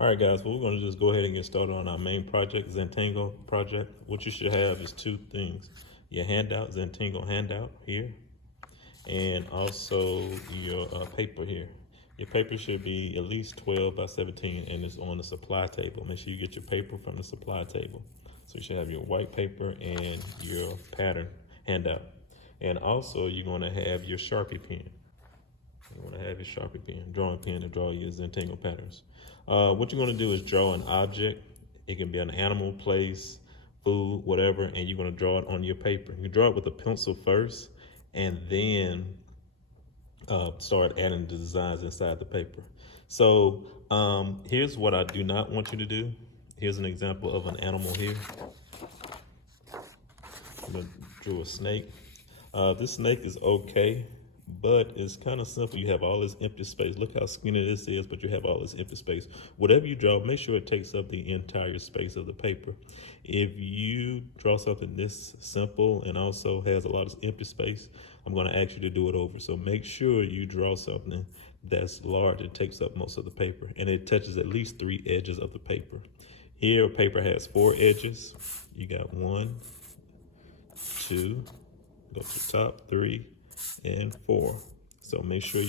All right, guys, well, we're going to just go ahead and get started on our main project, Zentangle project. What you should have is two things: your handout, Zentangle handout here, and also your paper here. Your paper should be at least 12 by 17 and it's on the supply table. Make sure you get your paper from the supply table. So you should have your white paper and your pattern handout. And also you're going to have your Sharpie pen. You want to have your Sharpie pen, drawing pen to draw your Zentangle patterns. What you're going to do is draw an object. It can be an animal, place, food, whatever, and you're going to draw it on your paper. You draw it with a pencil first, and then start adding the designs inside the paper. So here's what I do not want you to do. Here's an example of an animal here. I'm going to draw a snake. This snake is okay, but it's kind of simple. You have all this empty space. Look how skinny this is, but you have all this empty space. Whatever you draw, make sure it takes up the entire space of the paper. If you draw something this simple and also has a lot of empty space, I'm going to ask you to do it over. So make sure you draw something that's large and takes up most of the paper, and it touches at least 3 edges of the paper. Here, paper has 4 edges. You got 1, 2, go to the top, 3, and 4. So make sure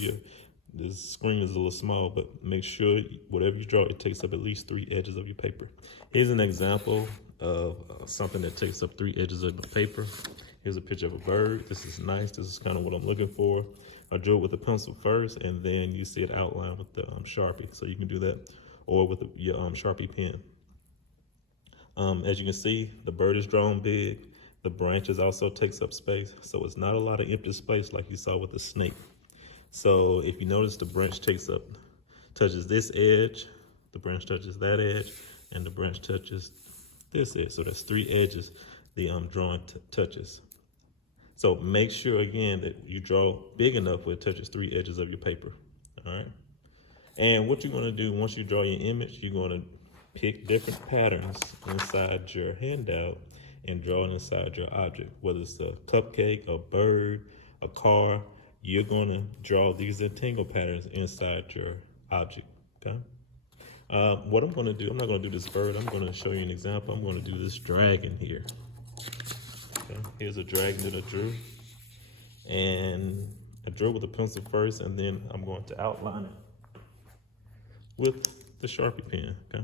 this screen is a little small, but make sure whatever you draw, it takes up at least 3 edges of your paper. Here's an example of something that takes up 3 edges of the paper. Here's a picture of a bird. This is nice. This is kind of what I'm looking for. I drew it with a pencil first, and then you see it outlined with the Sharpie. So you can do that, or with your Sharpie pen. As you can see, the bird is drawn big. The branches also takes up space, so it's not a lot of empty space like you saw with the snake. So if you notice, the branch touches this edge, the branch touches that edge, and the branch touches this edge. So that's 3 edges the drawing touches. So make sure again that you draw big enough where it touches 3 edges of your paper. All right. And what you're going to do once you draw your image, you're going to pick different patterns inside your handout and draw it inside your object. Whether it's a cupcake, a bird, a car, you're going to draw these Zentangle patterns inside your object. Okay. What I'm going to do, I'm not going to do this bird. I'm going to show you an example. I'm going to do this dragon here. Okay. Here's a dragon that I drew, and I drew with a pencil first, and then I'm going to outline it with the Sharpie pen. Okay.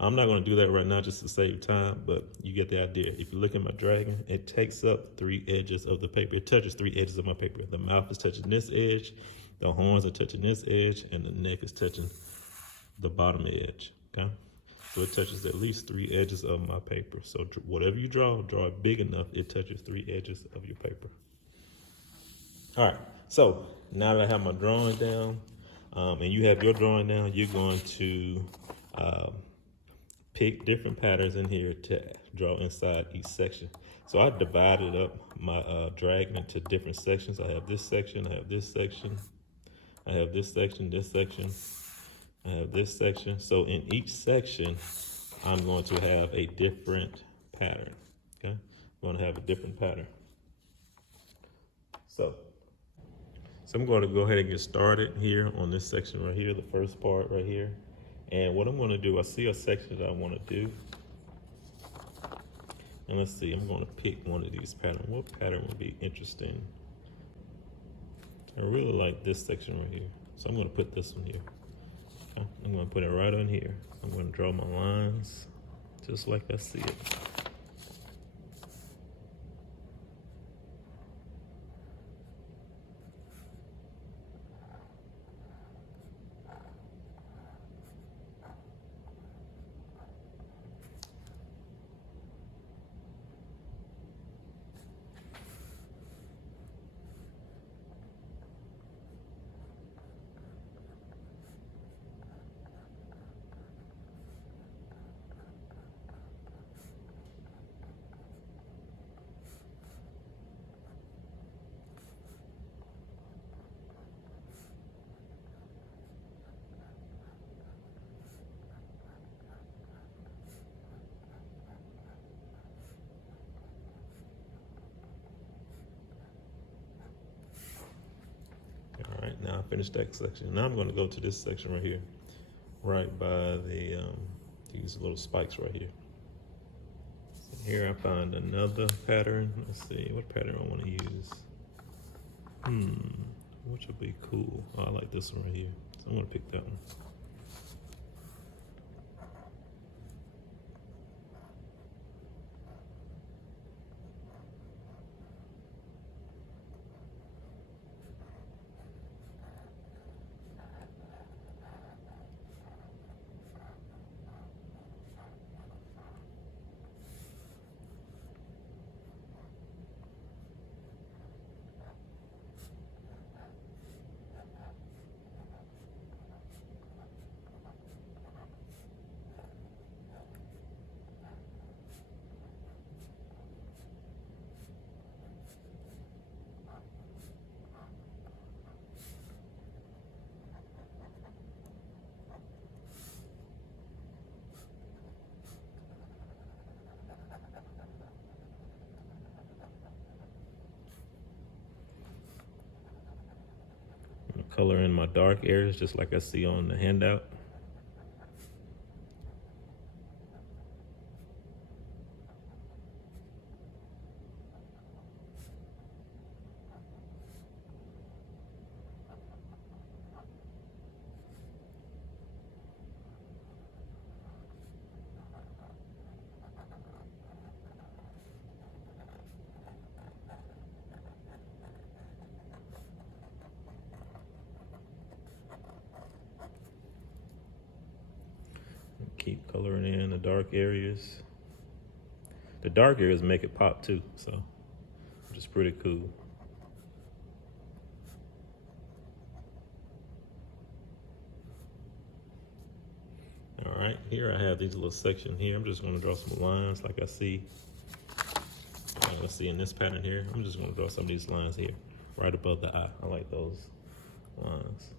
I'm not going to do that right now just to save time, but you get the idea. If you look at my dragon, it takes up 3 edges of the paper. It touches 3 edges of my paper. The mouth is touching this edge, the horns are touching this edge, and the neck is touching the bottom edge. Okay. So it touches at least 3 edges of my paper. So whatever you draw it big enough, it touches 3 edges of your paper. All right, so now that I have my drawing down, and you have your drawing down, you're going to pick different patterns in here to draw inside each section. So I divided up my dragon into different sections. I have this section, I have this section, I have this section, this section, I have this section. So in each section, I'm going to have a different pattern. Okay, I'm going to have a different pattern. So I'm going to go ahead and get started here on this section right here, the first part right here. And what I'm going to do, I see a section that I want to do. And let's see, I'm going to pick one of these patterns. What pattern would be interesting? I really like this section right here. So I'm going to put this one here. Okay. I'm going to put it right on here. I'm going to draw my lines just like I see it. All right, now I finished that section. Now I'm going to go to this section right here. right by the these little spikes right here. So here I find another pattern. Let's see what pattern I want to use. Which would be cool? Oh, I like this one right here, so I'm gonna pick that one. Color in my dark areas just like I see on the handout. Keep coloring in the dark areas. The dark areas make it pop too, so which is pretty cool. All right, here I have these little sections here. I'm just gonna draw some lines like I see. Let's see in this pattern here. I'm just gonna draw some of these lines here, right above the eye. I like those lines.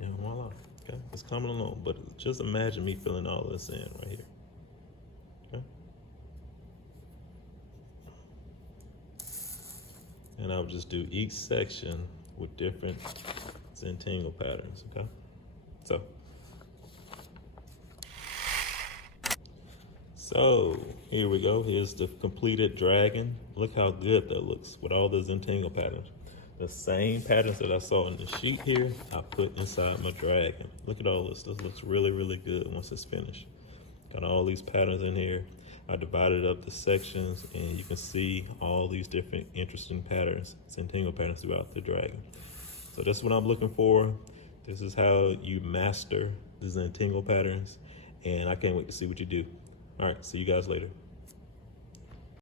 And voila. Okay, it's coming along, but just imagine me filling all this in right here. Okay. And I'll just do each section with different Zentangle patterns, okay? So here we go. Here's the completed dragon. Look how good that looks with all the Zentangle patterns. The same patterns that I saw in the sheet here, I put inside my dragon. Look at all this. This looks really, really good once it's finished. Got all these patterns in here. I divided up the sections and you can see all these different interesting patterns, Zentangle patterns throughout the dragon. So that's what I'm looking for. This is how you master the Zentangle patterns, and I can't wait to see what you do. All right, see you guys later.